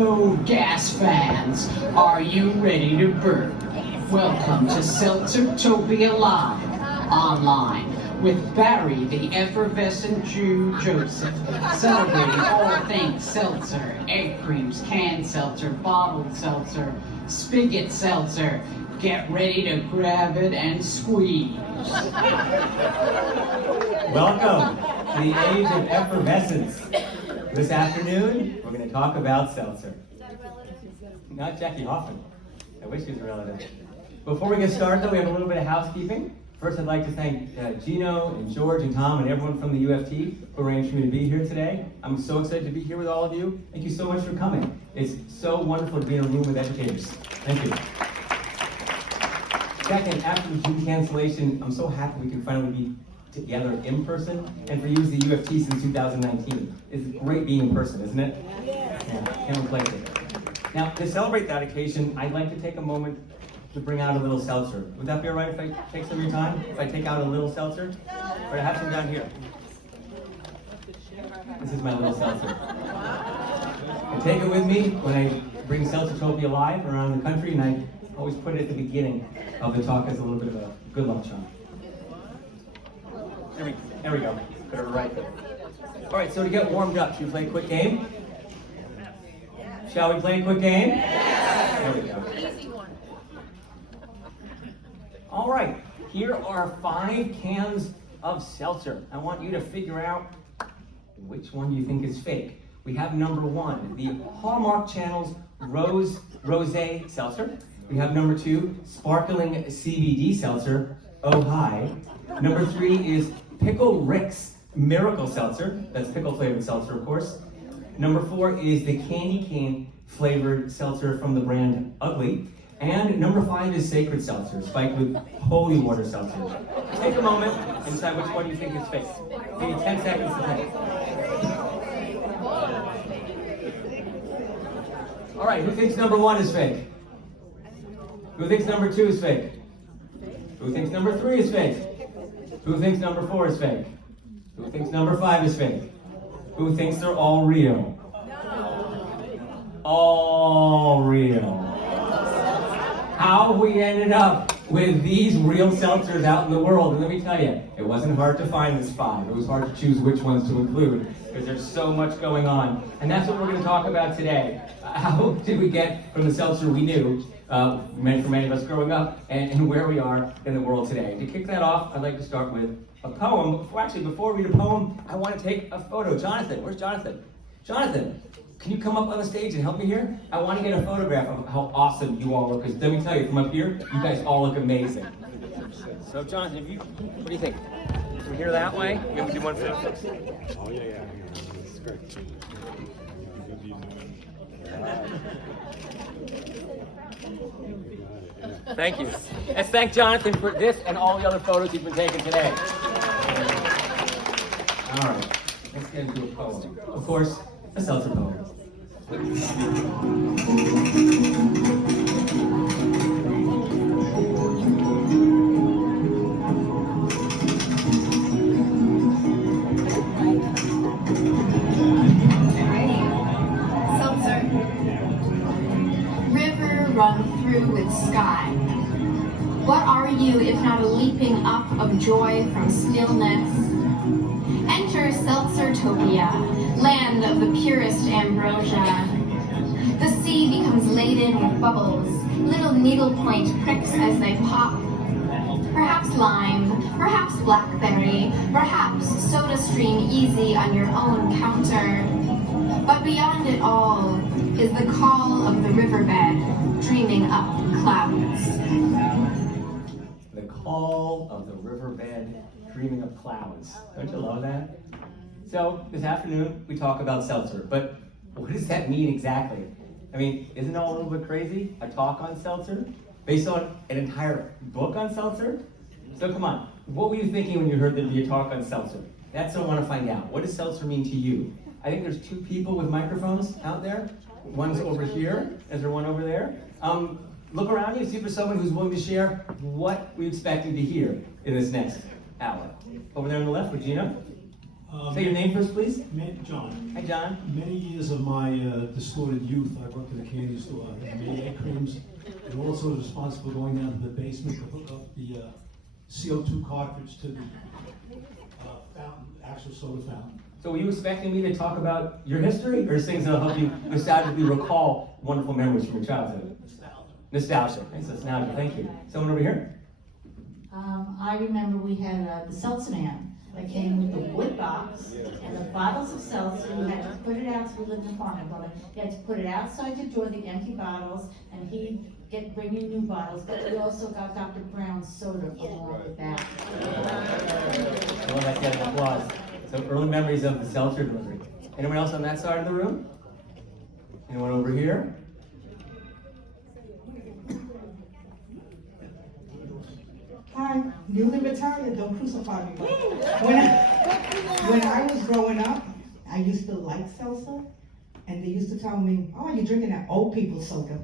Hello, gas fans. Are you ready to burn? Welcome to SeltzertopiaLive, online, with Barry, the effervescent Jew Joseph, celebrating all things seltzer, egg creams, canned seltzer, bottled seltzer, spigot seltzer. Get ready to grab it and squeeze. Welcome to the age of effervescence. This afternoon, we're going to talk about seltzer. Not Jackie Hoffman. I wish he was a relative. Before we get started, though, we have a little bit of housekeeping. First, I'd like to thank Gino and George and Tom and everyone from the UFT who arranged for me to be here today. I'm so excited to be here with all of you. Thank you so much for coming. It's so wonderful to be in a room with educators. Thank you. Second, after the June cancellation, I'm so happy we can finally be together in person, and for you as the UFT since 2019. It's great being in person, isn't it? Yeah, can't replace it. Now, to celebrate that occasion, I'd like to take a moment to bring out a little seltzer. Would that be all right if I take some of your time? If I take out a little seltzer? Or I have some down here. This is my little seltzer. I take it with me when I bring Seltzertopia Live around the country, and I always put it at the beginning of the talk as a little bit of a good luck charm. There we go. Put it right there. All right, so to get warmed up, should we play a quick game? Shall we play a quick game? Yes. There we go. Easy one. All right, here are 5 cans of seltzer. I want you to figure out which one you think is fake. We have number 1, the Hallmark Channel's Rosé Seltzer. We have number 2, Sparkling CBD Seltzer, Oh Hi. Number 3 is Pickle Rick's Miracle Seltzer. That's pickle flavored seltzer, of course. Number 4 is the candy cane flavored seltzer from the brand Ugly. And number 5 is Sacred Seltzer, spiked with holy water seltzer. Take a moment and decide which one you think is fake. Give you 10 seconds to think. All right, who thinks number 1 is fake? Who thinks number 2 is fake? Who thinks number 3 is fake? Who thinks number 4 is fake? Who thinks number 5 is fake? Who thinks they're all real? All real. How we ended up with these real seltzers out in the world, and let me tell you, it wasn't hard to find this 5. It was hard to choose which ones to include, because there's so much going on. And that's what we're going to talk about today. How did we get from the seltzer we knew, meant for many of us growing up, and where we are in the world today. To kick that off, I'd like to start with a poem. Before I read a poem, I want to take a photo. Jonathan, where's Jonathan? Jonathan, can you come up on the stage and help me here? I want to get a photograph of how awesome you all look, because let me tell you, from up here, you guys all look amazing. So Jonathan, what do you think? From here that way? Maybe we do one for the folks? Oh, yeah. This is great. Thank you. Let's thank Jonathan for this and all the other photos he's been taking today. All right, let's get into a poem. Of course, a seltzer poem. Seltzer. River run through with sky. What are you if not a leaping up of joy from stillness? Enter Seltzertopia, land of the purest ambrosia. The sea becomes laden with bubbles, little needlepoint pricks as they pop. Perhaps lime, perhaps blackberry, perhaps soda stream easy on your own counter. But beyond it all is the call of the riverbed, dreaming up clouds. The call of the riverbed, dreaming of clouds. Don't you love that? So, this afternoon, we talk about seltzer, but what does that mean exactly? I mean, isn't it all a little bit crazy? A talk on seltzer? Based on an entire book on seltzer? So come on, what were you thinking when you heard there'd be a talk on seltzer? That's what I want to find out. What does seltzer mean to you? I think there's 2 people with microphones out there. One's over here. Is there one over there? Look around you, see if there's someone who's willing to share what we're expecting to hear in this next hour. Over there on the left, Regina. Say your name first, please. John. Hi, John. Many years of my distorted youth, I worked in a candy store. I made egg creams, and also was responsible for going down to the basement to hook up the CO2 cartridge to the fountain, actual soda fountain. So were you expecting me to talk about your history, or things that'll help you nostalgically recall wonderful memories from your childhood? Nostalgia. Nice nostalgia. Thank you. Someone over here? I remember we had the Seltzer Man that came with the wood box and the bottles of seltzer. You had to put it out, so we lived in an apartment building. You had to put it outside your door, the empty bottles, and he'd bring you new bottles. But we also got Dr. Brown's soda along with that. I love that. Get an applause. So early memories of the seltzer delivery. Anyone else on that side of the room? Anyone over here? Hi, newly retired, don't crucify me. When I was growing up, I used to like seltzer, and they used to tell me, oh, you're drinking that old people soda.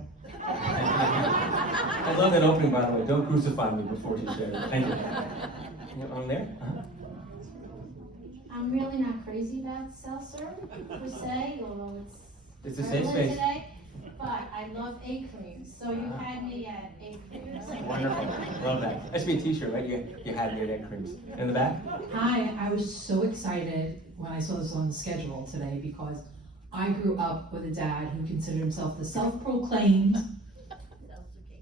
I love that opening, by the way. Don't crucify me before you share it. Thank you. On there? I'm really not crazy about seltzer, per se, although It's a safe prevalent space. today. But I love egg creams, so you had me at egg creams. Wonderful. Love that. That should be a t-shirt, right? You had me at egg creams. In the back? Hi, I was so excited when I saw this on the schedule today because I grew up with a dad who considered himself the self-proclaimed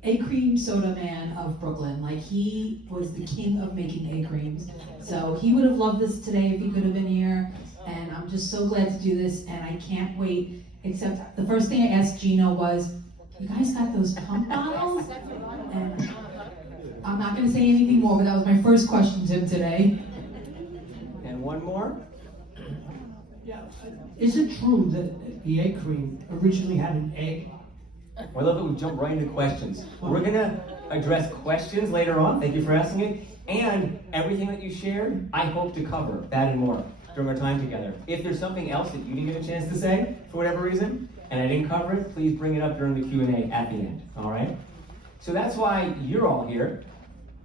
egg cream soda man of Brooklyn. Like, he was the king of making egg creams. So he would have loved this today if he could have been here. And I'm just so glad to do this, and I can't wait. Except the first thing I asked Gino was, you guys got those pump bottles? And I'm not going to say anything more, but that was my first question to him today. And one more? Yeah. Is it true that the egg cream originally had an egg? Well, I love that we jump right into questions. We're going to address questions later on. Thank you for asking it. And everything that you shared, I hope to cover that and more during our time together. If there's something else that you didn't get a chance to say, for whatever reason, and I didn't cover it, please bring it up during the Q&A at the end, all right? So that's why you're all here.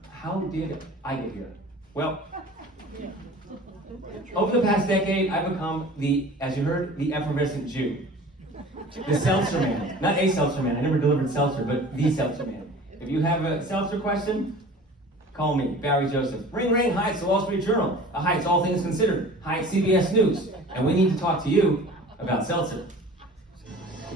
How did I get here? Well, over the past decade, I've become as you heard, the effervescent Jew. The seltzer man. Not a seltzer man, I never delivered seltzer, but the seltzer man. If you have a seltzer question, call me, Barry Joseph. Ring, ring. Hi, it's the Wall Street Journal. Hi, it's All Things Considered. Hi, it's CBS News. And we need to talk to you about seltzer.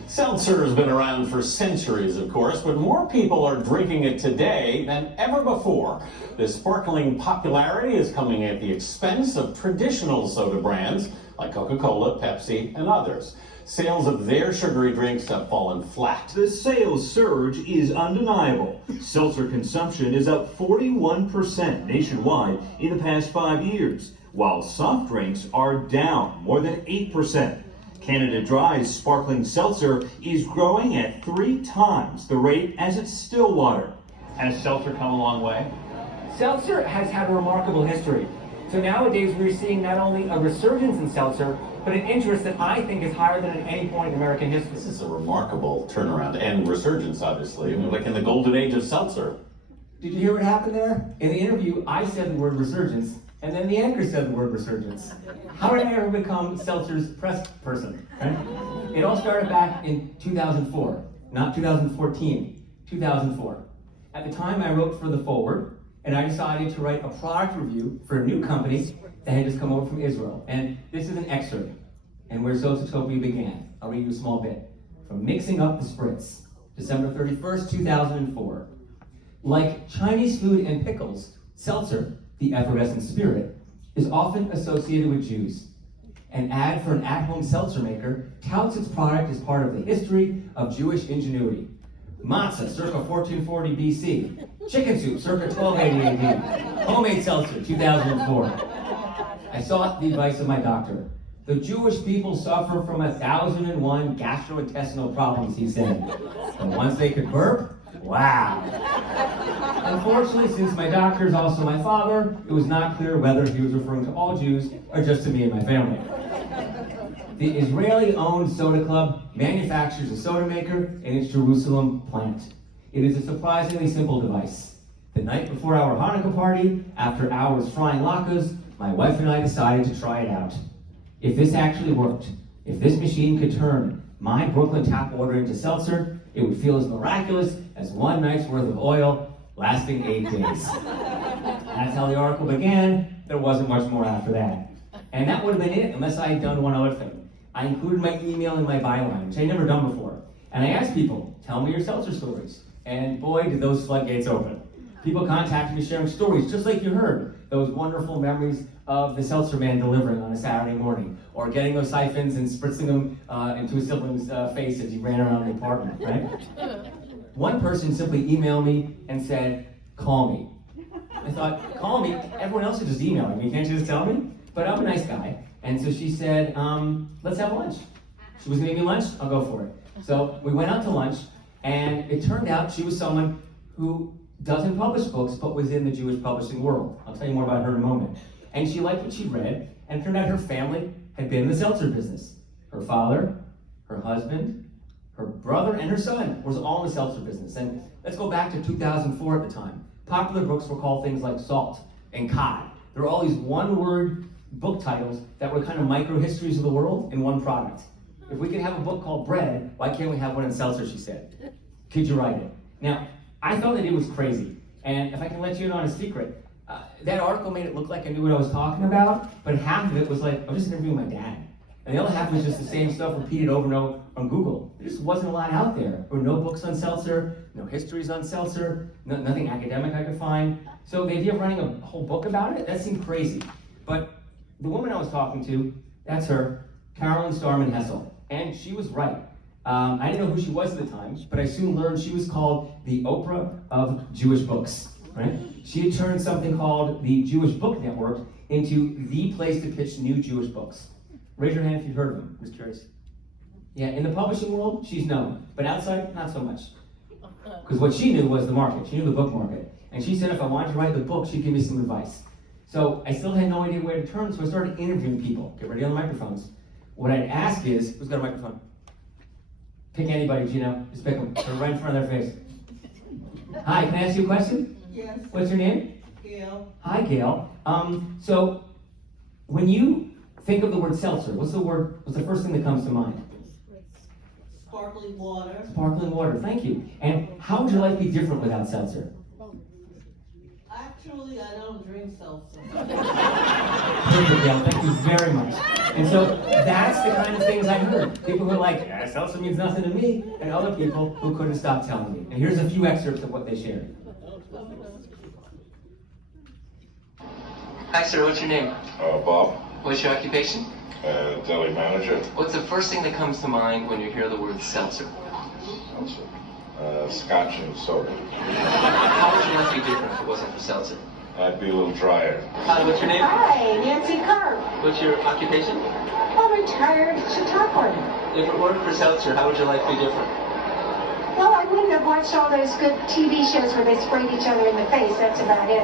Seltzer has been around for centuries, of course, but more people are drinking it today than ever before. This sparkling popularity is coming at the expense of traditional soda brands like Coca-Cola, Pepsi, and others. Sales of their sugary drinks have fallen flat. The sales surge is undeniable. Seltzer consumption is up 41% nationwide in the past 5 years, while soft drinks are down more than 8%. Canada Dry's sparkling seltzer is growing at 3 times the rate as its still water. Has seltzer come a long way? Seltzer has had a remarkable history. So nowadays we're seeing not only a resurgence in seltzer, but an interest that I think is higher than at any point in American history. This is a remarkable turnaround and resurgence, obviously. I mean, like in the golden age of seltzer. Did you hear what happened there? In the interview, I said the word resurgence, and then the anchor said the word resurgence. How did I ever become Seltzer's press person? Right? It all started back in 2004, not 2014, 2004. At the time, I wrote for The Forward, and I decided to write a product review for a new company that had just come over from Israel. And this is an excerpt, and where Seltzertopia began. I'll read you a small bit. From Mixing Up the Spritz, December 31st, 2004. Like Chinese food and pickles, seltzer, the effervescent spirit, is often associated with Jews. An ad for an at-home seltzer maker touts its product as part of the history of Jewish ingenuity. Matzah, circa 1440 BC. Chicken soup, circa 1280 AD. Homemade seltzer, 2004. I sought the advice of my doctor. The Jewish people suffer from 1,001 gastrointestinal problems, he said. But once they could burp, wow. Unfortunately, since my doctor is also my father, it was not clear whether he was referring to all Jews or just to me and my family. The Israeli-owned Soda Club manufactures a soda maker in its Jerusalem plant. It is a surprisingly simple device. The night before our Hanukkah party, after hours frying latkes, my wife and I decided to try it out. If this actually worked, if this machine could turn my Brooklyn tap water into seltzer, it would feel as miraculous as one night's worth of oil lasting 8 days. That's how the article began. There wasn't much more after that. And that would have been it unless I had done one other thing. I included my email in my byline, which I'd never done before. And I asked people, tell me your seltzer stories. And boy, did those floodgates open. People contacted me sharing stories, just like you heard, those wonderful memories of the seltzer man delivering on a Saturday morning, or getting those siphons and spritzing them into his sibling's face as he ran around the apartment, right? One person simply emailed me and said, call me. I thought, call me? Everyone else is just emailing me, can't you just tell me? But I'm a nice guy, and so she said, let's have lunch. She was gonna give me lunch, I'll go for it. So we went out to lunch, and it turned out she was someone who doesn't publish books, but was in the Jewish publishing world. I'll tell you more about her in a moment. And she liked what she read, and it turned out her family had been in the seltzer business. Her father, her husband, her brother, and her son was all in the seltzer business. And let's go back to 2004 at the time. Popular books were called things like Salt and Cod. There were all these one-word book titles that were kind of micro-histories of the world in one product. If we could have a book called Bread, why can't we have one in seltzer, she said. Could you write it? Now, I thought that it was crazy. And if I can let you in on a secret, that article made it look like I knew what I was talking about, but half of it was like, I was just interviewing my dad. And the other half was just the same stuff repeated over and over on Google. There just wasn't a lot out there. There were no books on seltzer, no histories on seltzer, nothing academic I could find. So the idea of writing a whole book about it, that seemed crazy. But the woman I was talking to, that's her, Carolyn Starman Hessel. And she was right. I didn't know who she was at the time, but I soon learned she was called the Oprah of Jewish books, right? She had turned something called the Jewish Book Network into the place to pitch new Jewish books. Raise your hand if you've heard of them. I'm just curious. Yeah, in the publishing world, she's known, but outside, not so much. Because what she knew was the market. She knew the book market. And she said if I wanted to write the book, she'd give me some advice. So I still had no idea where to turn, so I started interviewing people. Get ready on the microphones. What I'd ask is, who's got a microphone? Pick anybody, Gino. Just pick them. They're right in front of their face. Hi, can I ask you a question? Yes. What's your name? Gail. Hi, Gail. So when you think of the word seltzer, what's the first thing that comes to mind? Sparkling water. Sparkling water, thank you. And how would your life be different without seltzer? Actually, I don't drink seltzer. Perfect, Gail. Thank you very much. And so that's the kind of things I heard. People who are like, seltzer means nothing to me, and other people who couldn't stop telling me. And here's a few excerpts of what they shared. Hi, sir. What's your name? Bob. What's your occupation? Deli manager. What's the first thing that comes to mind when you hear the word seltzer? Scotch and soda. How would your life be different if it wasn't for seltzer? I'd be a little drier. Hi, what's your name? Hi, Nancy Carp. What's your occupation? I'm retired photographer. If it weren't for seltzer, how would your life be different? Well, I wouldn't have watched all those good TV shows where they sprayed each other in the face. That's about it.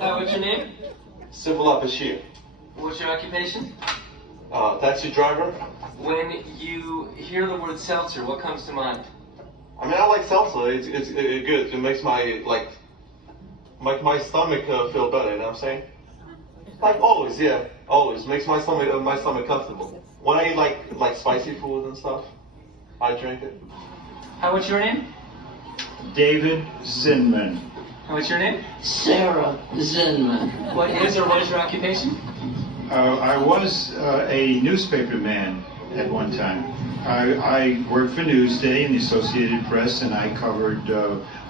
Hi, what's your name? Sibula Bashir. What's your occupation? Taxi driver. When you hear the word seltzer, what comes to mind? I mean, I like seltzer. It's good. It makes my stomach feel better. You know what I'm saying? Like always, yeah, always makes my stomach comfortable. When I eat like spicy food and stuff, I drink it. Hi, what's your name? David Zinman. What's your name? Sarah Zinman. What is your occupation? I was a newspaper man at one time. I worked for Newsday and the Associated Press, and I covered,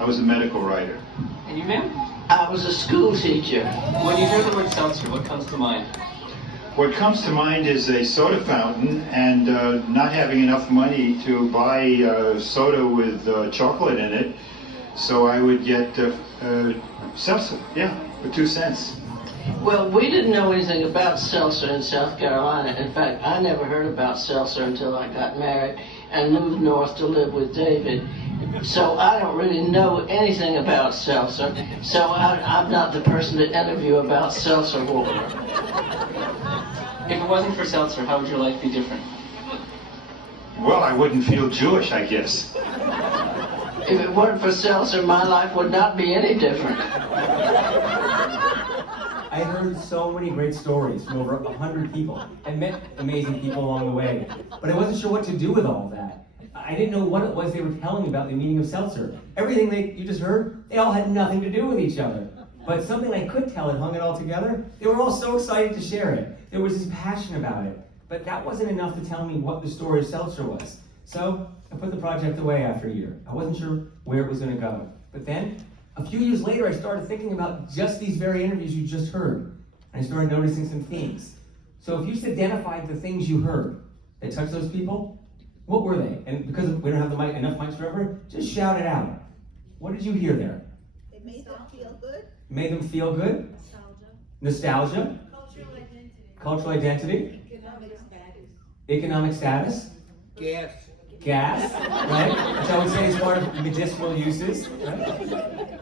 I was a medical writer. And you, ma'am? I was a school teacher. When you hear the word seltzer, what comes to mind? What comes to mind is a soda fountain and not having enough money to buy soda with chocolate in it, so I would get seltzer, yeah, for 2 cents. Well, we didn't know anything about seltzer in South Carolina. In fact, I never heard about seltzer until I got married and moved north to live with David. So I don't really know anything about seltzer. So I'm not the person to interview about seltzer water. If it wasn't for seltzer, how would your life be different? Well, I wouldn't feel Jewish, I guess. If it weren't for seltzer, my life would not be any different. I heard so many great stories from over 100 people and met amazing people along the way. But I wasn't sure what to do with all of that. I didn't know what it was they were telling me about the meaning of seltzer. Everything you just heard, they all had nothing to do with each other. But something I could tell had hung it all together. They were all so excited to share it. There was this passion about it. But that wasn't enough to tell me what the story of seltzer was. So I put the project away after a year. I wasn't sure where it was going to go. But then, a few years later, I started thinking about just these very interviews you just heard. And I started noticing some themes. So if you just identified the things you heard that touched those people, what were they? And because we don't have enough mics for everyone, just shout it out. What did you hear there? It made them feel good. Made them feel good? Nostalgia. Cultural identity. Economic status. Gas, right? Which I would say is part of medicinal uses, right?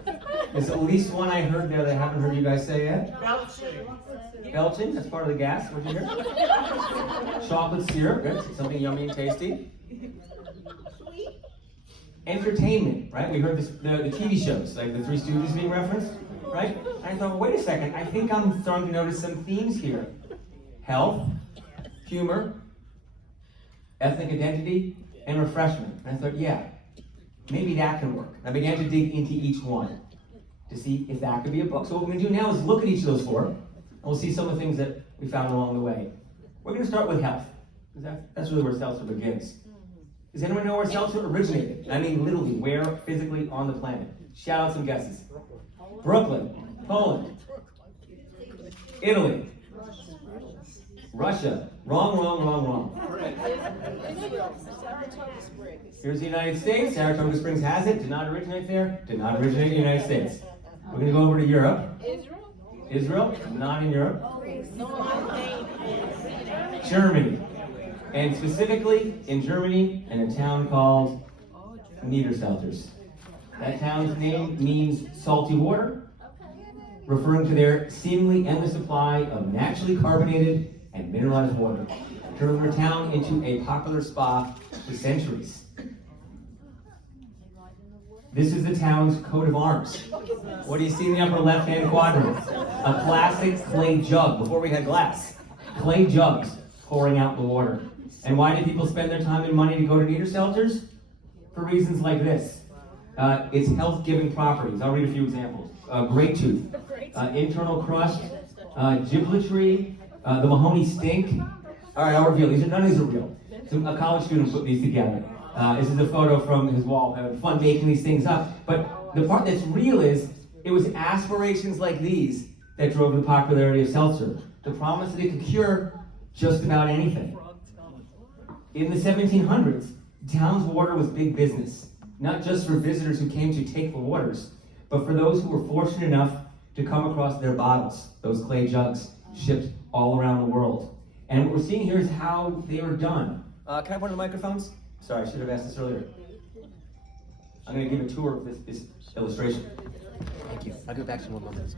There's at least one I heard there that I haven't heard you guys say yet. Belching, that's part of the gas. What'd you hear? Chocolate syrup, good. Something yummy and tasty. Entertainment, right? We heard the TV shows, like the Three Stooges being referenced, right? And I thought, wait a second, I think I'm starting to notice some themes here. Health, humor, ethnic identity, and refreshment. And I thought, yeah, maybe that can work. I began to dig into each one to see if that could be a book. So what we're going to do now is look at each of those four, and we'll see some of the things that we found along the way. We're going to start with health, because that's really where seltzer begins. Does anyone know where seltzer originated? I mean literally, where physically on the planet? Shout out some guesses. Brooklyn, Poland, Italy, Russia. Wrong. Here's the United States. Saratoga Springs has it. Did not originate there. Did not originate in the United States. We're going to go over to Europe. Israel? Not in Europe. Germany. And specifically in Germany, in a town called Niederselters. That town's name means salty water, referring to their seemingly endless supply of naturally carbonated and mineralized water, turning their town into a popular spa for centuries. This is the town's coat of arms. What do you see in the upper left-hand quadrant? A classic clay jug, before we had glass. Clay jugs pouring out the water. And why do people spend their time and money to go to Niederselters? For reasons like this. Its health-giving properties. I'll read a few examples. Great tooth, internal crust, gibbletry, the Mahoney stink. All right, I'll reveal. None of these are real. So a college student put these together. This is a photo from his wall. Having fun making these things up. But the part that's real is it was aspirations like these that drove the popularity of seltzer. The promise that it could cure just about anything. In the 1700s, the town's water was big business. Not just for visitors who came to take the waters, but for those who were fortunate enough to come across their bottles, those clay jugs, shipped all around the world. And what we're seeing here is how they were done. Can I have one of the microphones? Sorry, I should have asked this earlier. I'm going to give a tour of this illustration. Thank you. I'll go back to one moment.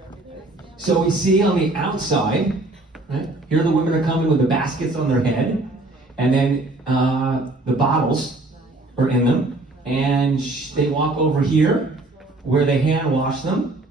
So we see on the outside, right, here the women are coming with the baskets on their head, and then the bottles are in them, and they walk over here where they hand wash them,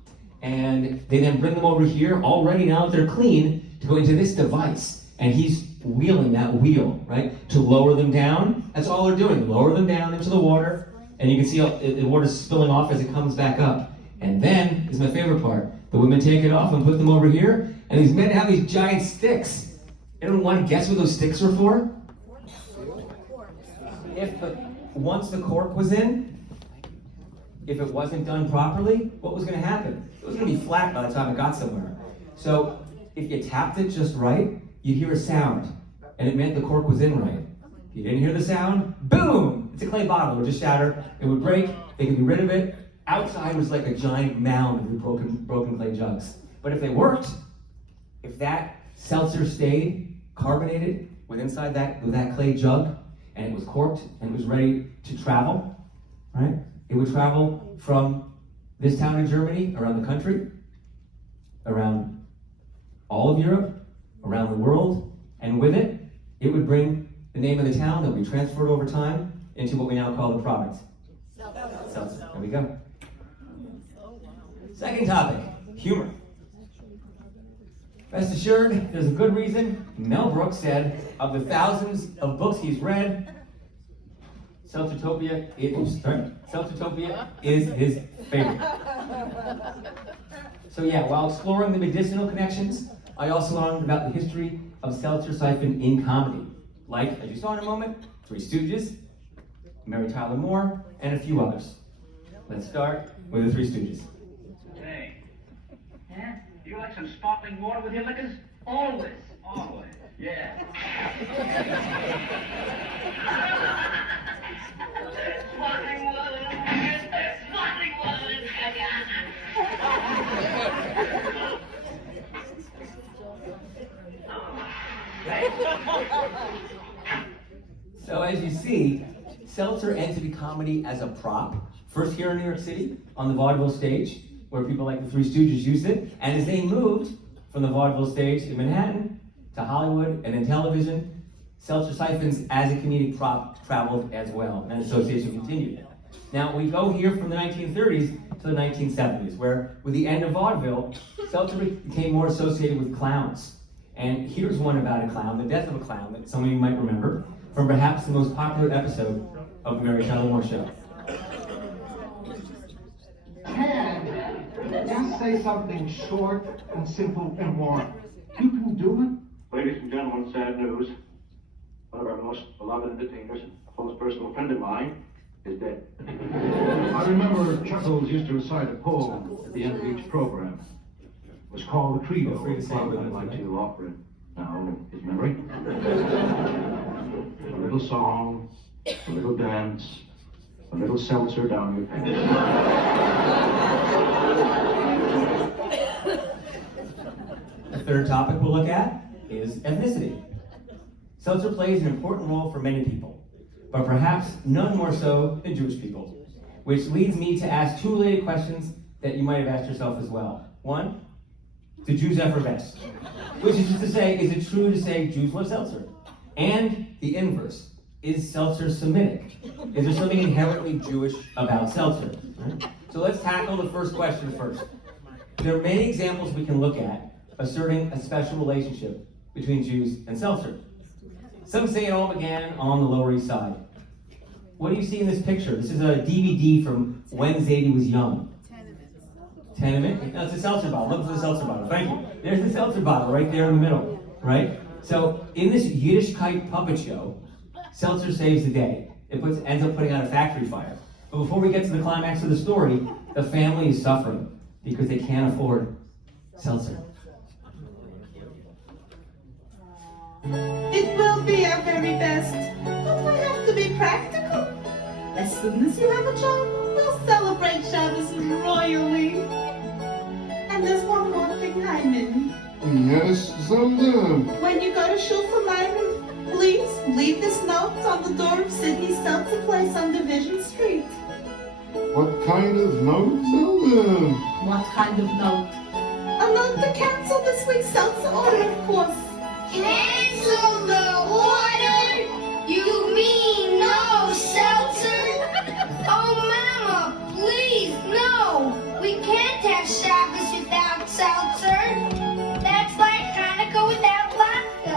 and they then bring them over here, all ready now that they're clean, to go into this device. And he's wheeling that wheel, right, to lower them down. That's all they're doing, lower them down into the water, and you can see the water's spilling off as it comes back up. And then, is my favorite part, the women take it off and put them over here, and these men have these giant sticks. Anyone want to guess what those sticks were for? Once the cork was in, if it wasn't done properly, what was going to happen? It was going to be flat by the time it got somewhere. So if you tapped it just right, you'd hear a sound, and it meant the cork was in right. If you didn't hear the sound, boom! It's a clay bottle. It would just shatter. It would break. They could be rid of it. Outside was like a giant mound of broken clay jugs. But if they worked, if that seltzer stayed carbonated with inside that clay jug, and it was corked, and it was ready to travel, right? It would travel from this town in Germany, around the country, around all of Europe, around the world, and with it, it would bring the name of the town that would be transferred over time into what we now call the product. Seltzer. There we go. Second topic, humor. Rest assured, there's a good reason. Mel Brooks said, of the thousands of books he's read, SeltzerTopia is his favorite. So yeah, while exploring the medicinal connections, I also learned about the history of seltzer siphon in comedy. Like, as you saw in a moment, Three Stooges, Mary Tyler Moore, and a few others. Let's start with the Three Stooges. Hey, yeah? You like some sparkling water with your liquors? Always, always, yeah. Sparkling water, sparkling water. So as you see, seltzer entered comedy as a prop. First here in New York City, on the vaudeville stage, where people like the Three Stooges used it. And as they moved from the vaudeville stage in Manhattan to Hollywood and then television, seltzer siphons as a comedic prop traveled as well, and association continued. Now we go here from the 1930s to the 1970s, where with the end of vaudeville, seltzer became more associated with clowns. And here's one about a clown, the death of a clown, that some of you might remember, from perhaps the most popular episode of the Mary Tyler Moore Show. Can just say something short and simple and warm. You can do it. Ladies and gentlemen, sad news. One of our most beloved entertainers, a close personal friend of mine, is dead. I remember Chuckles used to recite a poem at the end of each program. It was called the Credo. I'd like to offer it now in his memory. A little song, a little dance, a little seltzer down your pants. The third topic we'll look at is ethnicity. Seltzer plays an important role for many people, but perhaps none more so than Jewish people, which leads me to ask two related questions that you might have asked yourself as well. One, do Jews effervesce? Which is just to say, is it true to say Jews love seltzer? And the inverse, is seltzer Semitic? Is there something inherently Jewish about seltzer? Right? So let's tackle the first question first. There are many examples we can look at asserting a special relationship between Jews and seltzer. Some say it all began on the Lower East Side. What do you see in this picture? This is a DVD from when Zadie was young. Tenement? No, it's a seltzer bottle. Look for the seltzer bottle. Thank you. There's the seltzer bottle right there in the middle, right? So in this Yiddishkeit puppet show, seltzer saves the day. It ends up putting out a factory fire. But before we get to the climax of the story, the family is suffering because they can't afford seltzer. It will be our very best, but we have to be practical. As soon as you have a job, we'll celebrate Shabbos royally. And there's one more thing, Hyman. Yes, Zelda. When you go to Shul for Myron, please leave this note on the door of Sydney's Seltzer Place on Division Street. What kind of note, Zelda? What kind of note? A note to cancel this week's Seltzer order, of course. Cancel the order? You mean no seltzer? Oh, Mama, please, no. We can't have Shabbos without seltzer. That's like Hanukkah without vodka.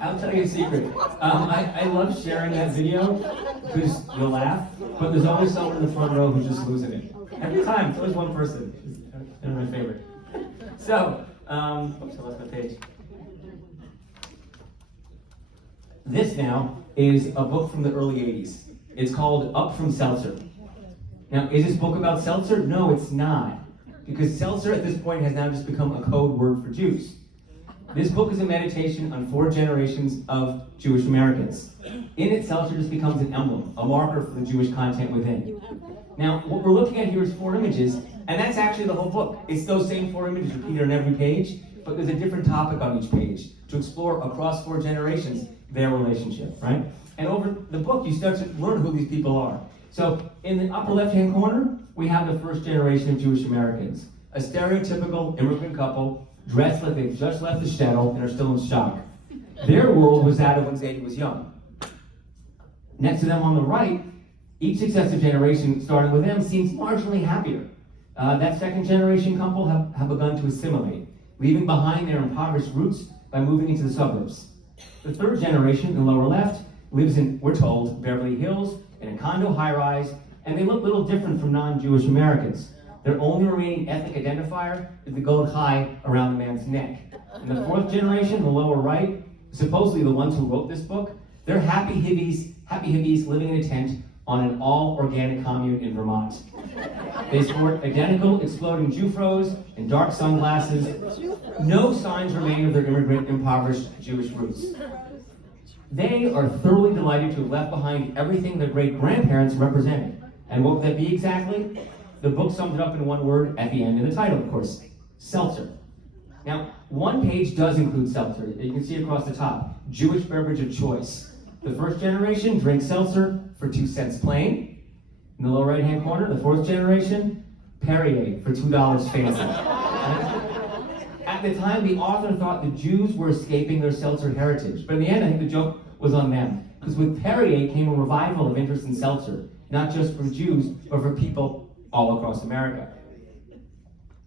I'll tell you a secret. I love sharing that video because you'll laugh, but there's always someone in the front row who's just losing it. Every time, it's always one person. They're my favorite. So, oops, I lost my page. This now is a book from the early 80s. It's called Up From Seltzer. Now, is this book about seltzer? No, it's not. Because seltzer at this point has now just become a code word for Jews. This book is a meditation on 4 generations of Jewish Americans. In it, seltzer just becomes an emblem, a marker for the Jewish content within. Now, what we're looking at here is 4 images, and that's actually the whole book. It's those same 4 images repeated on every page, but there's a different topic on each page to explore across 4 generations their relationship, right? And over the book, you start to learn who these people are. So in the upper left-hand corner, we have the first generation of Jewish Americans, a stereotypical immigrant couple dressed like they've just left the shtetl and are still in shock. Their world was that of when Zadie was young. Next to them on the right, each successive generation, starting with them, seems marginally happier. That second generation couple have begun to assimilate, leaving behind their impoverished roots by moving into the suburbs. The third generation, in the lower left, lives in, we're told, Beverly Hills, in a condo high-rise, and they look little different from non-Jewish Americans. Their only remaining ethnic identifier is the gold chai around the man's neck. And the fourth generation, in the lower right, supposedly the ones who wrote this book, they're happy hippies living in a tent on an all-organic commune in Vermont. They sport identical exploding Jufros and dark sunglasses. No signs remain of their immigrant, impoverished Jewish roots. They are thoroughly delighted to have left behind everything their great-grandparents represented. And what would that be exactly? The book sums it up in one word at the end of the title, of course: seltzer. Now, one page does include seltzer. You can see across the top, Jewish beverage of choice. The first generation drinks seltzer for 2 cents plain. In the lower right-hand corner, the fourth generation, Perrier for $2 fancy. At the time, the author thought the Jews were escaping their seltzer heritage. But in the end, I think the joke was on them. Because with Perrier came a revival of interest in seltzer, not just for Jews, but for people all across America.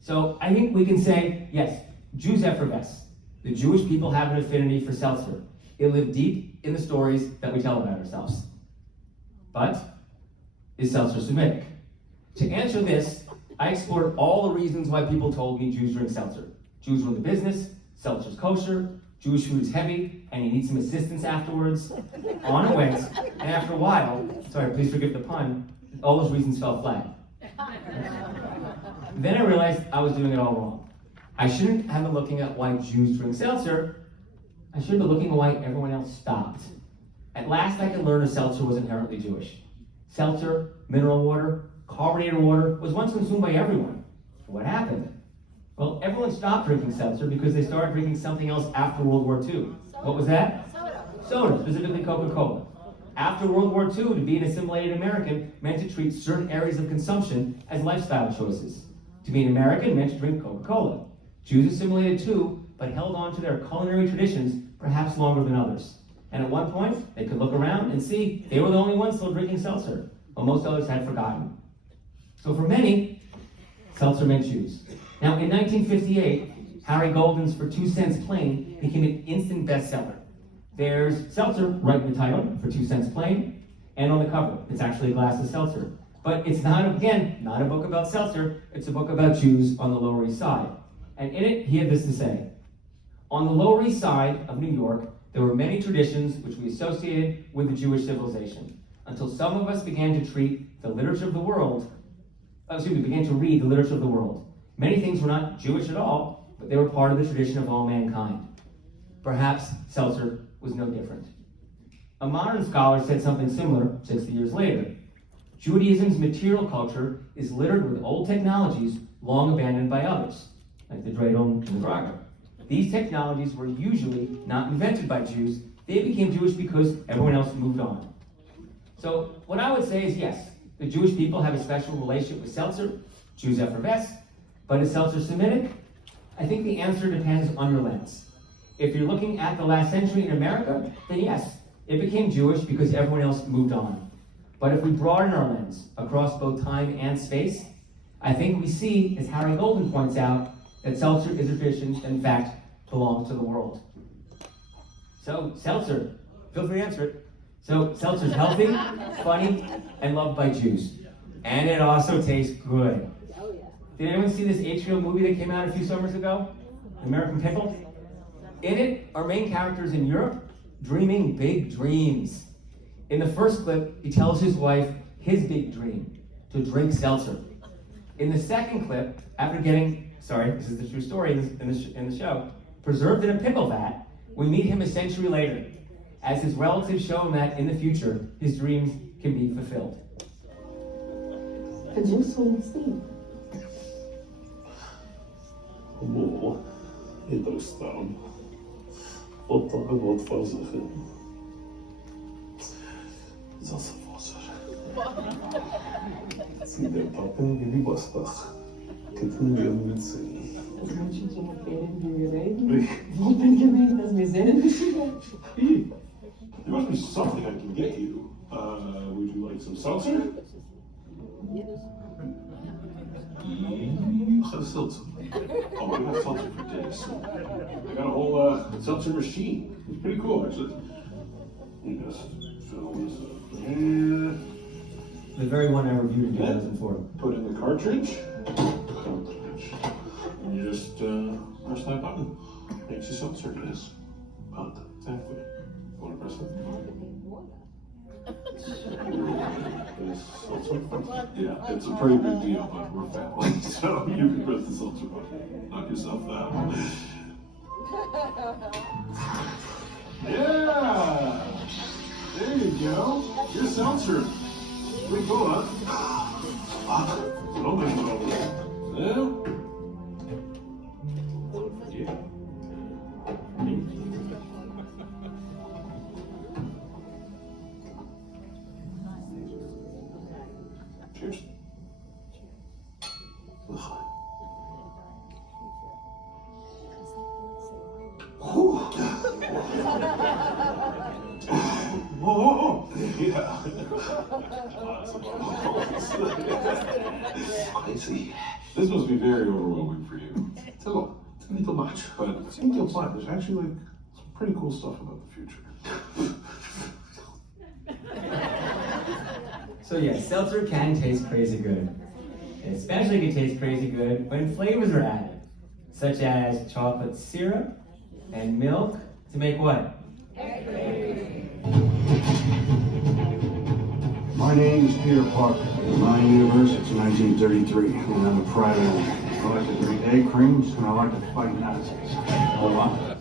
So I think we can say, yes, Jews effervesce. The Jewish people have an affinity for seltzer. It lived deep in the stories that we tell about ourselves. But is seltzer Semitic? To answer this, I explored all the reasons why people told me Jews drink seltzer. Jews run the business, seltzer's kosher, Jewish food is heavy, and you need some assistance afterwards. On it went, and after a while, sorry, please forgive the pun, all those reasons fell flat. Then I realized I was doing it all wrong. I shouldn't have been looking at why Jews drink seltzer. I should have been looking at why everyone else stopped. At last I could learn a seltzer was inherently Jewish. Seltzer, mineral water, carbonated water was once consumed by everyone. What happened? Well, everyone stopped drinking seltzer because they started drinking something else after World War II. What was that? Soda, specifically Coca-Cola. After World War II, to be an assimilated American meant to treat certain areas of consumption as lifestyle choices. To be an American meant to drink Coca-Cola. Jews assimilated too, but held on to their culinary traditions perhaps longer than others. And at one point, they could look around and see they were the only ones still drinking seltzer, while most others had forgotten. So for many, seltzer meant Jews. Now, in 1958, Harry Golden's For 2 Cents Plain became an instant bestseller. There's seltzer right in the title, For 2 Cents Plain, and on the cover, it's actually a glass of seltzer. But it's not, again, not a book about seltzer, it's a book about Jews on the Lower East Side. And in it, he had this to say: on the Lower East Side of New York, there were many traditions which we associated with the Jewish civilization, until some of us began to treat the literature of the world, began to read the literature of the world. Many things were not Jewish at all, but they were part of the tradition of all mankind. Perhaps seltzer was no different. A modern scholar said something similar 60 years later. Judaism's material culture is littered with old technologies long abandoned by others, like the dreidel and the braga. These technologies were usually not invented by Jews. They became Jewish because everyone else moved on. So what I would say is yes, the Jewish people have a special relationship with seltzer. Jews effervesce. But is seltzer Semitic? I think the answer depends on your lens. If you're looking at the last century in America, then yes, it became Jewish because everyone else moved on. But if we broaden our lens across both time and space, I think we see, as Harry Golden points out, that seltzer is a tradition that in fact belongs to the world. So, seltzer, feel free to answer it. So, seltzer's healthy, funny, and loved by Jews. And it also tastes good. Did anyone see this HBO movie that came out a few summers ago? American Pickle? In it, our main character is in Europe, dreaming big dreams. In the first clip, he tells his wife his big dream, to drink seltzer. In the second clip, after getting, this is the true story in the show, preserved in a pickle vat, we meet him a century later, as his relatives show him that in the future, his dreams can be fulfilled. The juice will steam. Bo nie dostałem. Od tego było twarzy chyba. Zasawożer. Zider papen wie bastach. Ketnujem mycy. Das Menschen so mit reden, wie wir reden. Wo bin gemeint, dass wir selber sind? There must be something I can get you. Would you like some seltzer? seltzer? Oh, I got seltzer for days. I got a whole seltzer machine. It's pretty cool, actually. You just fill this up here. The very one I reviewed in 2004. Put in the cartridge. And you just press that button. Makes you seltzer, guys. But exactly. You want to press it? Yeah, it's a pretty big deal, but we're family, so you can press the seltzer button. Knock yourself out. Yeah! There you go. Your seltzer. Pretty cool, huh? Oh, there's one over there. Yeah. Cheers. Oh, yeah. Spicy. This must be very overwhelming for you. It's a little much, but I think you'll find there's actually like some pretty cool stuff about the future. So yeah, seltzer can taste crazy good. It especially can taste crazy good when flavors are added, such as chocolate syrup and milk to make what? My name is Peter Parker. My universe, it's 1933, and I'm a private owner. I like to drink egg creams, and I like to fight Nazis. Oh, wow.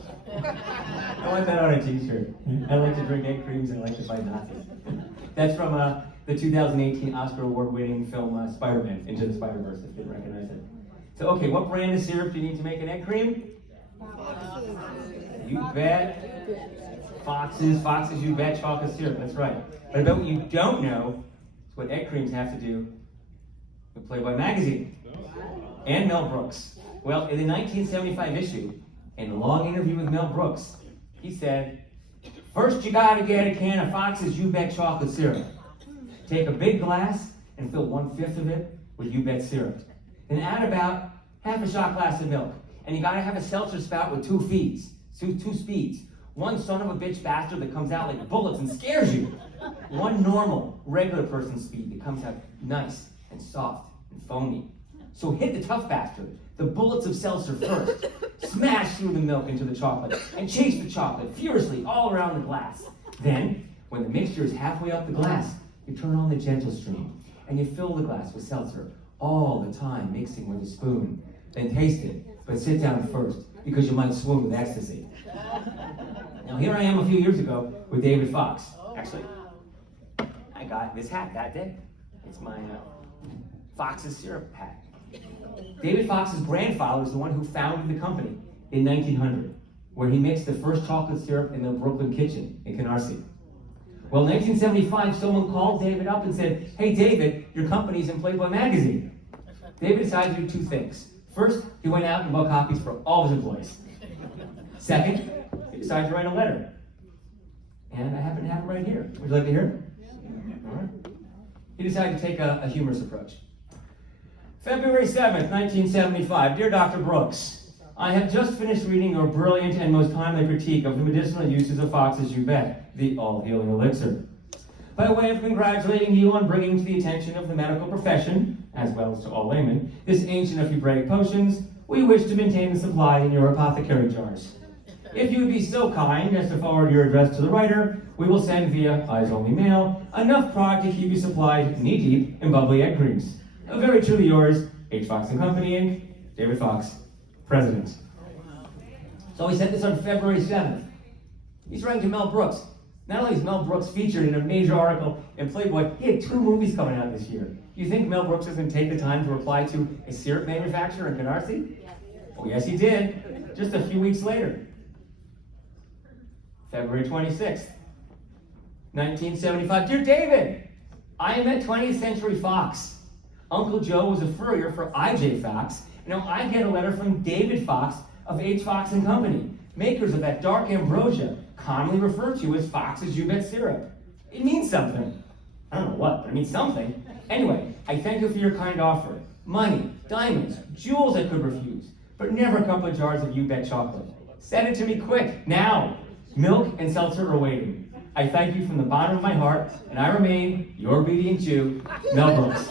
I want that on a t-shirt. I like to drink egg creams and I like to fight Nazis. That's from the 2018 Oscar award-winning film Spider-Man, Into the Spider-Verse, if you didn't recognize it. So, okay, what brand of syrup do you need to make an egg cream? You bet. Fox's You Bet chocolate syrup, that's right. But I bet what you don't know is what egg creams have to do with Playboy magazine and Mel Brooks. Well, in the 1975 issue, in a long interview with Mel Brooks, he said, first you gotta get a can of Fox's You Bet chocolate syrup. Take a big glass and fill 1/5 of it with You Bet syrup. Then add about half a shot glass of milk. And you gotta have a seltzer spout with two speeds. One son of a bitch bastard that comes out like bullets and scares you. One normal, regular person speed that comes out nice and soft and foamy. So hit the tough bastard, the bullets of seltzer first. Smash through the milk into the chocolate and chase the chocolate furiously all around the glass. Then, when the mixture is halfway up the glass, you turn on the gentle stream and you fill the glass with seltzer all the time, mixing with a spoon. Then taste it, but sit down first because you might swoon with ecstasy. Now here I am a few years ago with David Fox. Actually, I got this hat that day. It's my Fox's syrup hat. David Fox's grandfather was the one who founded the company in 1900, where he mixed the first chocolate syrup in the Brooklyn kitchen in Canarsie. Well, in 1975, someone called David up and said, hey David, your company's in Playboy magazine. David decided to do two things. First, he went out and bought copies for all of his employees. Second, he decided to write a letter. And I happen to have it right here. Would you like to hear it? All right. He decided to take a humorous approach. February 7th, 1975. Dear Dr. Brooks, I have just finished reading your brilliant and most timely critique of the medicinal uses of Fox's You Bet, the all-healing elixir. By way of congratulating you on bringing to the attention of the medical profession, as well as to all laymen, this ancient of Hebraic potions, we wish to maintain the supply in your apothecary jars. If you would be so kind as to forward your address to the writer, we will send via eyes-only mail enough product to keep you supplied knee-deep in bubbly egg creams. Very truly yours, H. Fox & Company, Inc., David Fox, President. So he sent this on February 7th. He's writing to Mel Brooks. Not only is Mel Brooks featured in a major article in Playboy, he had 2 movies coming out this year. Do you think Mel Brooks is going to take the time to reply to a syrup manufacturer in Canarsie? Oh, yes, he did. Just a few weeks later. February 26th, 1975. Dear David, I am at 20th Century Fox. Uncle Joe was a furrier for IJ Fox. Now I get a letter from David Fox of H. Fox & Company, makers of that dark ambrosia, commonly referred to as Fox's You Bet syrup. It means something. I don't know what, but it means something. Anyway, I thank you for your kind offer. Money, diamonds, jewels I could refuse, but never a couple of jars of You Bet chocolate. Send it to me quick, now. Milk and seltzer are waiting. I thank you from the bottom of my heart, and I remain your obedient Jew, Mel Brooks.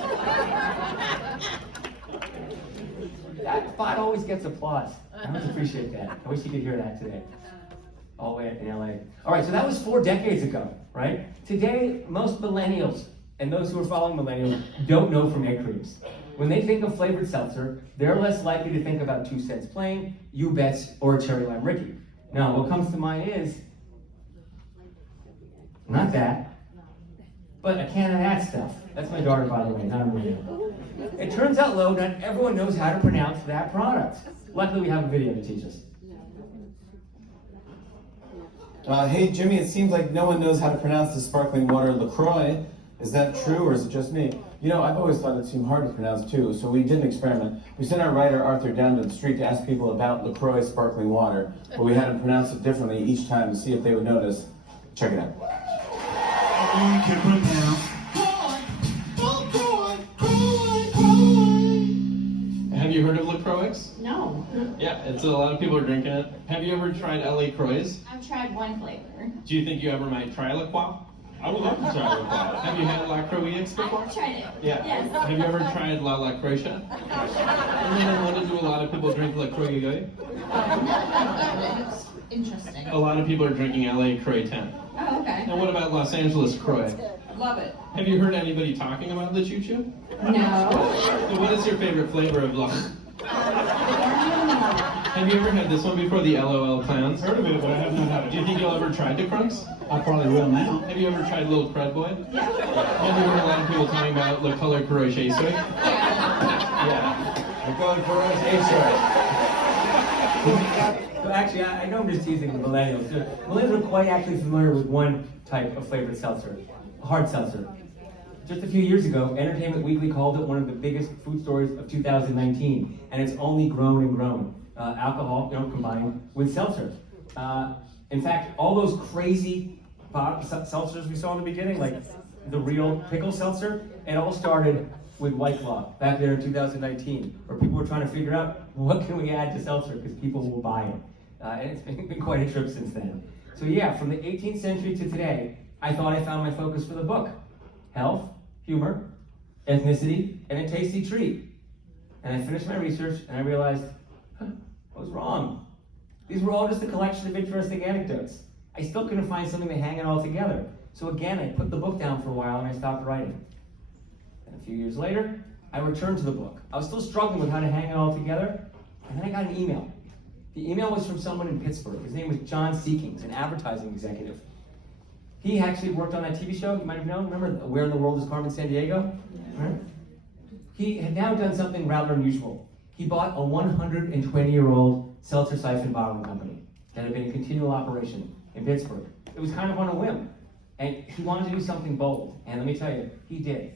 That spot always gets applause. I always appreciate that. I wish you could hear that today. All the way in LA. All right, so that was 4 decades ago, right? Today, most millennials and those who are following millennials don't know from egg creams. When they think of flavored seltzer, they're less likely to think about 2 cents plain, You Bets, or a cherry lime Ricky. Now, what comes to mind is not that, but a can of that stuff. That's my daughter, by the way, not a video. It turns out, Lo, not everyone knows how to pronounce that product. Luckily, we have a video to teach us. Hey, Jimmy, it seems like no one knows how to pronounce the sparkling water LaCroix. Is that true, or is it just me? You know, I've always thought it seemed hard to pronounce, too, so we did an experiment. We sent our writer, Arthur, down to the street to ask people about LaCroix sparkling water, but we had them pronounce it differently each time to see if they would notice. Check it out. Have you heard of LaCroix? No. Yeah, it's a lot of people are drinking it. Have you ever tried LA Croix? I've tried one flavor. Do you think you ever might try LaCroix? I would love to try LaCroix. Have you had La Croix before? I've tried it. Yeah. Yes. Have you ever tried La Croix? And then what do a lot of people drink La Croix? It's interesting. A lot of people are drinking LA Croix 10. Oh, okay. And what about Los Angeles Croix? Love it. Have you heard anybody talking about the Choo Choo? No. So what is your favorite flavor of La? Have you ever had this one before, the LOL Clowns? Heard of it, but I have not had it. Do you think you'll ever try the Crunks? I probably will now. Have you ever tried Little Crud Boy? Yeah. Have you heard a lot of people talking about Le Color Crochet Soy? Yeah. Le Color Crochet Soy. So actually, I know I'm just teasing the millennials. So millennials are quite actually familiar with one type of flavored seltzer, hard seltzer. Just a few years ago, Entertainment Weekly called it one of the biggest food stories of 2019, and it's only grown and grown. Alcohol, combined with seltzer. In fact, all those crazy seltzers we saw in the beginning, like the real pickle seltzer, it all started with White Claw back there in 2019, where people were trying to figure out what can we add to seltzer because people will buy it. And it's been quite a trip since then. So yeah, from the 18th century to today, I thought I found my focus for the book. Health, humor, ethnicity, and a tasty treat. And I finished my research and I realized, I was wrong. These were all just a collection of interesting anecdotes. I still couldn't find something to hang it all together. So again, I put the book down for a while and I stopped writing. And a few years later, I returned to the book. I was still struggling with how to hang it all together, and then I got an email. The email was from someone in Pittsburgh. His name was John Seekings, an advertising executive. He actually worked on that TV show you might have known. Remember, Where in the World is Carmen Sandiego? Yeah. Right? He had now done something rather unusual. He bought a 120-year-old seltzer siphon bottling company that had been in continual operation in Pittsburgh. It was kind of on a whim. And he wanted to do something bold. And let me tell you, he did.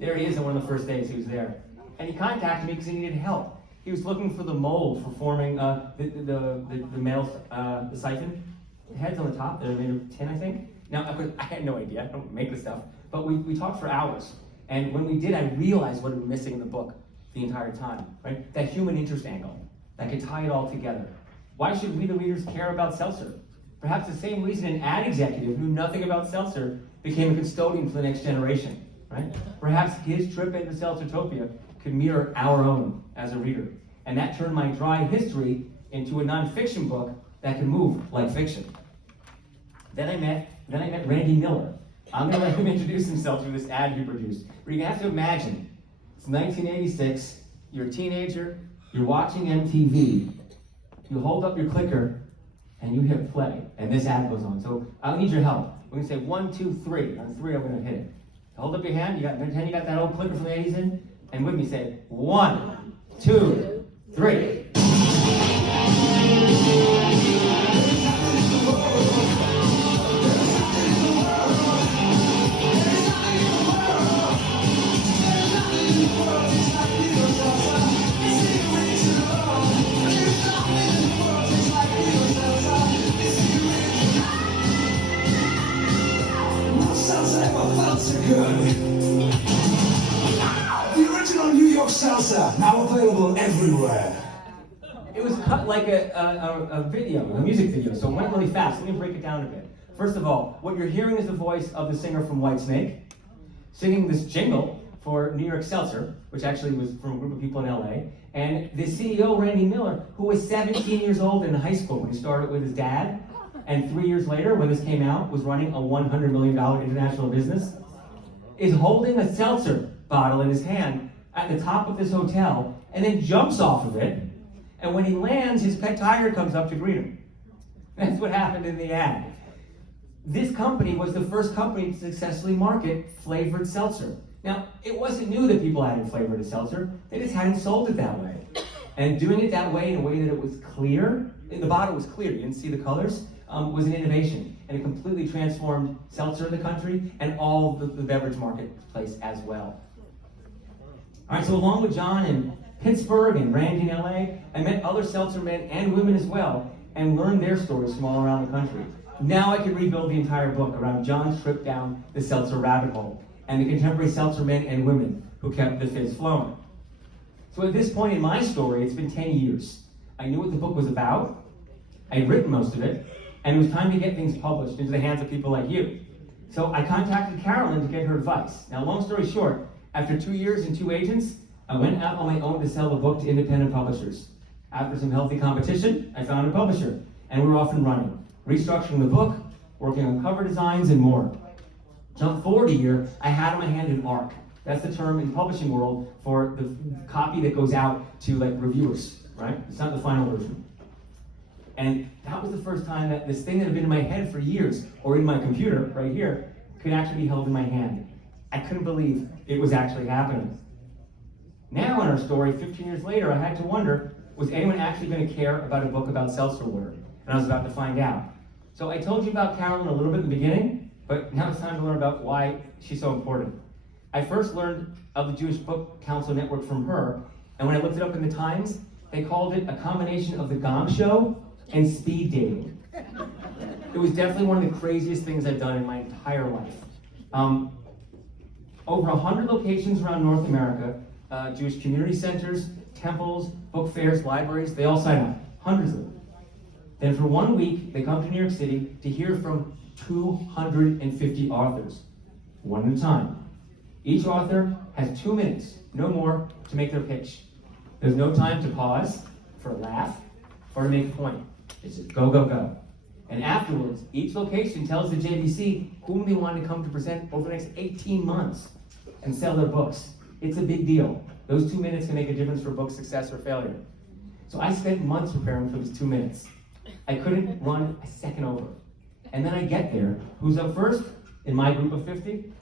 There he is on one of the first days he was there. And he contacted me because he needed help. He was looking for the mold for forming the metal the siphon. The heads on the top, they're made of tin, I think. Now, of course, I had no idea. I don't make the stuff. But we talked for hours. And when we did, I realized what had been missing in the book the entire time, right? That human interest angle that could tie it all together. Why should we, the readers, care about seltzer? Perhaps the same reason an ad executive who knew nothing about seltzer became a custodian for the next generation, right? Perhaps his trip into Seltzertopia could mirror our own as a reader. And that turned my dry history into a nonfiction book that can move like fiction. Then I met Randy Miller. I'm gonna let him introduce himself through this ad he produced. But you have to imagine, it's 1986, you're a teenager, you're watching MTV, you hold up your clicker, and you hit play, and this ad goes on. So I'll need your help. We're gonna say 1, 2, 3. On 3, I'm gonna hit it. Hold up your hand, pretend you got that old clicker from the 80s in, and with me say 1, 2, 3. seltzer good. The original New York salsa, now available everywhere. It was cut like a video, a music video, so it went really fast. Let me break it down a bit. First of all, what you're hearing is the voice of the singer from Whitesnake, singing this jingle for New York Seltzer, which actually was from a group of people in LA, and the CEO, Randy Miller, who was 17 years old in high school when he started with his dad, and 3 years later, when this came out, was running a $100 million international business, is holding a seltzer bottle in his hand at the top of this hotel, and then jumps off of it, and when he lands, his pet tiger comes up to greet him. That's what happened in the ad. This company was the first company to successfully market flavored seltzer. Now, it wasn't new that people added flavor to seltzer, they just hadn't sold it that way. And doing it that way in a way that it was clear, the bottle was clear, you didn't see the colors, was an innovation. And it completely transformed seltzer in the country and all the beverage marketplace as well. All right, so along with John in Pittsburgh and Randy in LA, I met other seltzer men and women as well and learned their stories from all around the country. Now I can rebuild the entire book around John's trip down the seltzer rabbit hole and the contemporary seltzer men and women who kept the fizz flowing. So at this point in my story, it's been 10 years. I knew what the book was about, I had written most of it, and it was time to get things published into the hands of people like you. So I contacted Carolyn to get her advice. Now, long story short, after 2 years and 2 agents, I went out on my own to sell the book to independent publishers. After some healthy competition, I found a publisher, and we were off and running, restructuring the book, working on cover designs, and more. Jump forward a year, I had in my hand an ARC. That's the term in the publishing world for the copy that goes out to like reviewers, right? It's not the final version. And that was the first time that this thing that had been in my head for years, or in my computer right here, could actually be held in my hand. I couldn't believe it was actually happening. Now in our story, 15 years later, I had to wonder, was anyone actually going to care about a book about seltzer water? And I was about to find out. So I told you about Carolyn a little bit in the beginning, but now it's time to learn about why she's so important. I first learned of the Jewish Book Council Network from her, and when I looked it up in the Times, they called it a combination of the Gong Show and speed dating. It was definitely one of the craziest things I've done in my entire life. Over 100 locations around North America, Jewish community centers, temples, book fairs, libraries, they all sign up, hundreds of them. Then for 1 week, they come to New York City to hear from 250 authors, one at a time. Each author has 2 minutes, no more, to make their pitch. There's no time to pause, for a laugh, or to make a point. It's just go, go, go. And afterwards, each location tells the JBC whom they want to come to present over the next 18 months and sell their books. It's a big deal. Those 2 minutes can make a difference for book success or failure. So I spent months preparing for these 2 minutes. I couldn't run a second over. And then I get there. Who's up first? In my group of 50?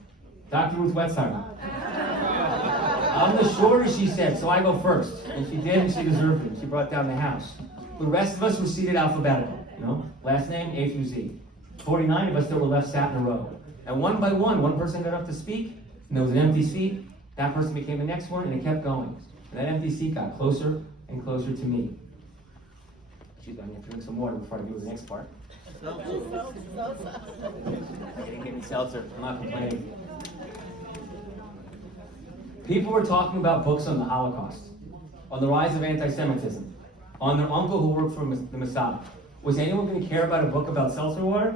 Dr. Ruth Wetzheimer. I'm the shortest, she said, so I go first. And she did, and she deserved it. She brought down the house. The rest of us were seated alphabetical, last name A through Z. 49 of us that were left sat in a row. And one by one person got up to speak, and there was an empty seat. That person became the next one, and it kept going. And that empty seat got closer and closer to me. She's going to have to drink some water before I do the next part. I didn't get any seltzer. I'm not complaining. People were talking about books on the Holocaust, on the rise of anti-Semitism, on their uncle who worked for the Mossad. Was anyone going to care about a book about seltzer water?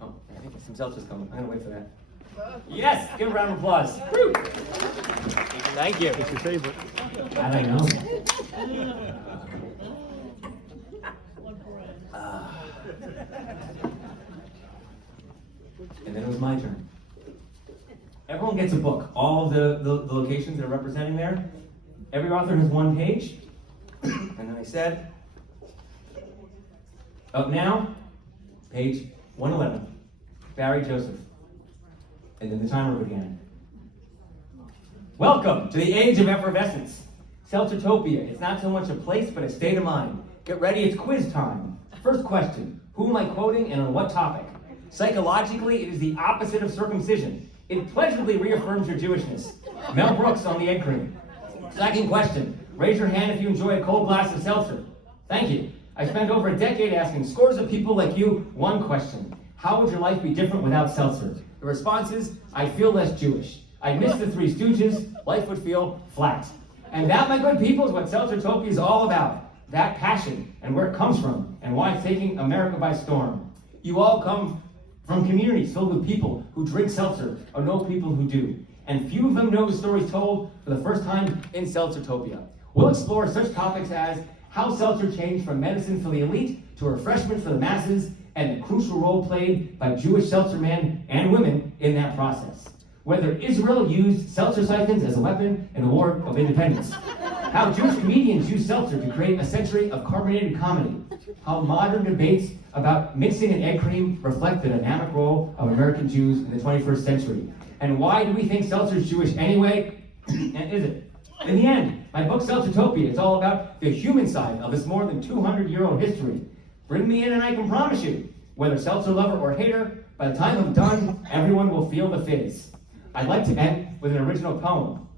Oh, I think some seltzer's coming. I'm going to wait for that. Yes! Give a round of applause. Woo. Thank you. It's your favorite. I don't know. And then it was my turn. Everyone gets a book. All of the locations that are representing there. Every author has 1 page. And then I said, up now, page 111, Barry Joseph. And then the timer began. Welcome to the age of effervescence. Seltzertopia. It's not so much a place, but a state of mind. Get ready, it's quiz time. First question, who am I quoting and on what topic? Psychologically, it is the opposite of circumcision. It pleasurably reaffirms your Jewishness. Mel Brooks on the egg cream. Second question, raise your hand if you enjoy a cold glass of seltzer. Thank you. I spent over a decade asking scores of people like you one question. How would your life be different without seltzer? The response is, I feel less Jewish. I miss the Three Stooges, life would feel flat. And that, my good people, is what Seltzertopia is all about. That passion, and where it comes from, and why it's taking America by storm. You all come from communities filled with people who drink seltzer, or know people who do. And few of them know the stories told for the first time in Seltzertopia. We'll explore such topics as how seltzer changed from medicine for the elite to refreshment for the masses, and the crucial role played by Jewish seltzer men and women in that process. Whether Israel used seltzer siphons as a weapon in the War of Independence. How Jewish comedians used seltzer to create a century of carbonated comedy. How modern debates about mixing and egg cream reflect the dynamic role of American Jews in the 21st century. And why do we think seltzer is Jewish anyway? And is it? In the end, my book Seltzertopia is all about the human side of this more than 200-year-old history. Bring me in and I can promise you, whether seltzer lover or hater, by the time I'm done, everyone will feel the fizz. I'd like to end with an original poem.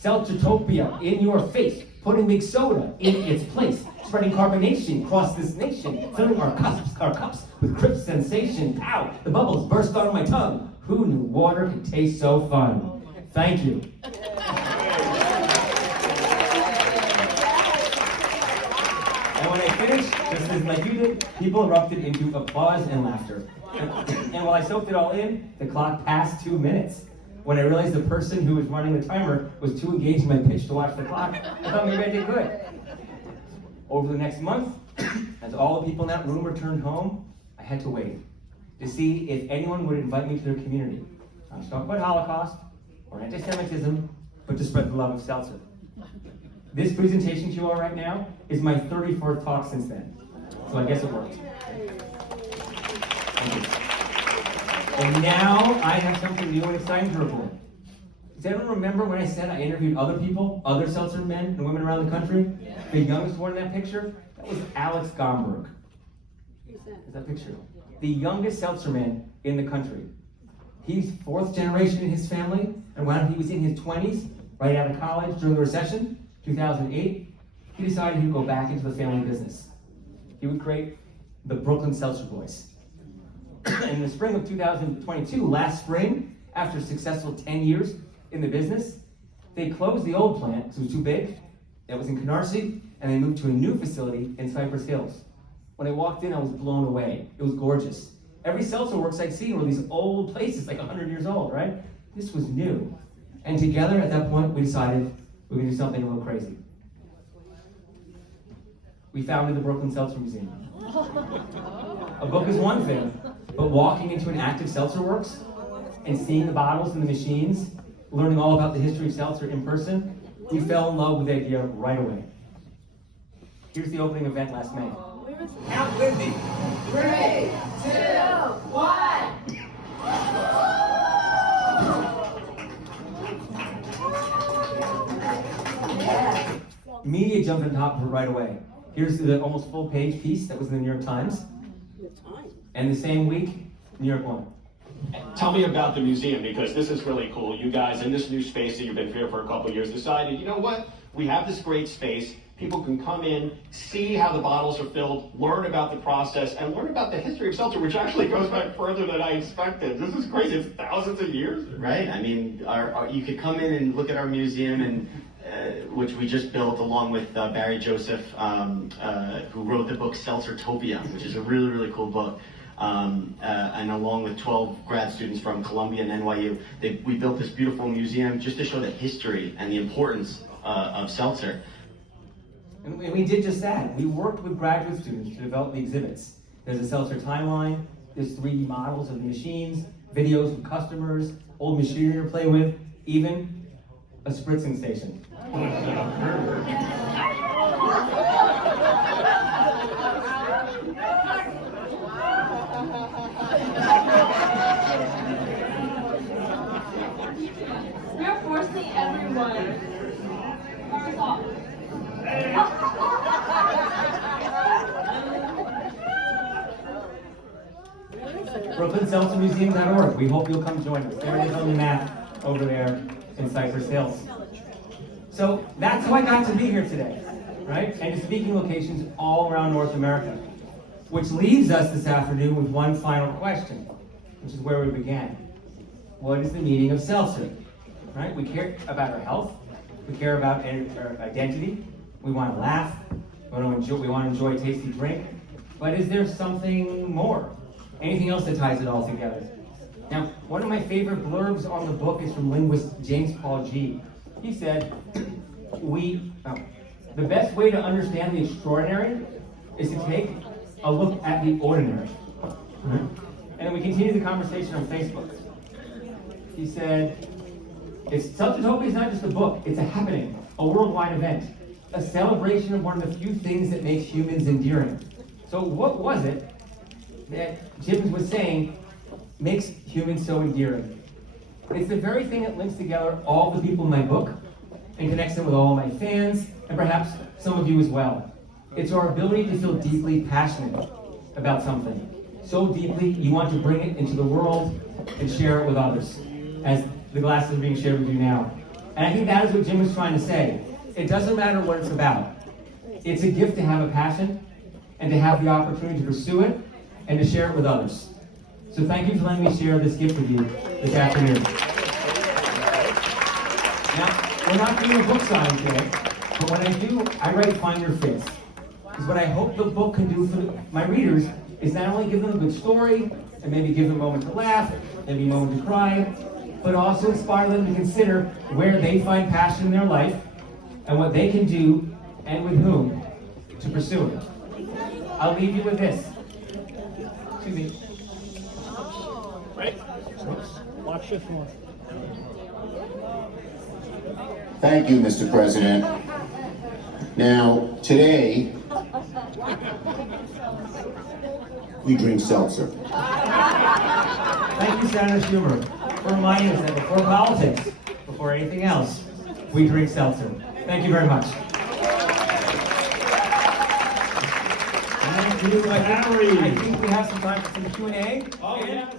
Seltzertopia in your face, putting big soda in its place, spreading carbonation across this nation, filling our cups with crisp sensation. Pow! The bubbles burst on my tongue. Who knew water could taste so fun? Thank you. And when I finished, just as like you did, people erupted into applause and laughter. And while I soaked it all in, the clock passed 2 minutes. When I realized the person who was running the timer was too engaged in my pitch to watch the clock, I thought maybe I did good. Over the next month, as all the people in that room returned home, I had to wait to see if anyone would invite me to their community. Not to talk about Holocaust or anti-Semitism, but to spread the love of seltzer. This presentation to you all right now is my 34th talk since then, so I guess it worked. Thank you. And now I have something new and exciting to report. Does anyone remember when I said I interviewed other people, other seltzer men and women around the country? Yeah. The youngest one in that picture? That was Alex Gomberg. Who's that picture? The youngest seltzer man in the country. He's 4th generation in his family, and when he was in his 20s, right out of college during the recession, 2008, he decided he would go back into the family business. He would create the Brooklyn Seltzer Boys. In the spring of 2022, last spring, after a successful 10 years in the business, they closed the old plant because it was too big. That was in Canarsie, and they moved to a new facility in Cypress Hills. When I walked in, I was blown away. It was gorgeous. Every seltzer works I'd seen were these old places, like 100 years old, right? This was new. And together, at that point, we decided we were going to do something a little crazy. We founded the Brooklyn Seltzer Museum. A book is one thing, but walking into an active seltzer works and seeing the bottles and the machines, learning all about the history of seltzer in person, we fell in love with the idea right away. Here's the opening event last May. Count with me. 3, 2, 1. Media jumped on top of it right away. Here's the almost full page piece that was in the New York Times. And the same week, New York won. Tell me about the museum, because this is really cool. You guys, in this new space that you've been here for a couple of years, decided, you know what? We have this great space. People can come in, see how the bottles are filled, learn about the process, and learn about the history of seltzer, which actually goes back further than I expected. This is crazy. It's thousands of years. Right? I mean, you could come in and look at our museum, and which we just built along with Barry Joseph, who wrote the book Seltzertopia, which is a really, really cool book. And along with 12 grad students from Columbia and NYU, we built this beautiful museum just to show the history and the importance of seltzer. And we did just that. We worked with graduate students to develop the exhibits. There's a seltzer timeline, there's 3D models of the machines, videos of customers, old machinery to play with, even a spritzing station. We're forcing everyone. Cars off. BrooklynSeltzerMuseum.org. We hope you'll come join us. There it is on the map over there in Cypress Hills. So that's how I got to be here today, right? And to speaking locations all around North America. Which leaves us this afternoon with one final question, which is where we began. what is the meaning of seltzer? Right? We care about our health. We care about our identity. We want to laugh. We want to enjoy a tasty drink. But is there something more? Anything else that ties it all together? Now, one of my favorite blurbs on the book is from linguist James Paul G. He said, the best way to understand the extraordinary is to take a look at the ordinary. And then we continue the conversation on Facebook. He said, Seltzertopia is not just a book, it's a happening, a worldwide event, a celebration of one of the few things that makes humans endearing. So what was it that Jim was saying makes humans so endearing? It's the very thing that links together all the people in my book and connects them with all my fans, and perhaps some of you as well. It's our ability to feel deeply passionate about something. So deeply, you want to bring it into the world and share it with others, as the glasses are being shared with you now. And I think that is what Jim was trying to say. It doesn't matter what it's about. It's a gift to have a passion and to have the opportunity to pursue it and to share it with others. So thank you for letting me share this gift with you this afternoon. Now, we're not doing a book signing today, but when I do, I write Find Your Face. Because what I hope the book can do for my readers is not only give them a good story, and maybe give them a moment to laugh, maybe a moment to cry, but also inspire them to consider where they find passion in their life, and what they can do, and with whom, to pursue it. I'll leave you with this. Excuse me. Right. Watch this one. Thank you, Mr. President. Now, today, we drink seltzer. Thank you, Senator Schumer, for reminding us that before politics, before anything else, we drink seltzer. Thank you very much. I think we have some time for some Q&A. Oh, yes.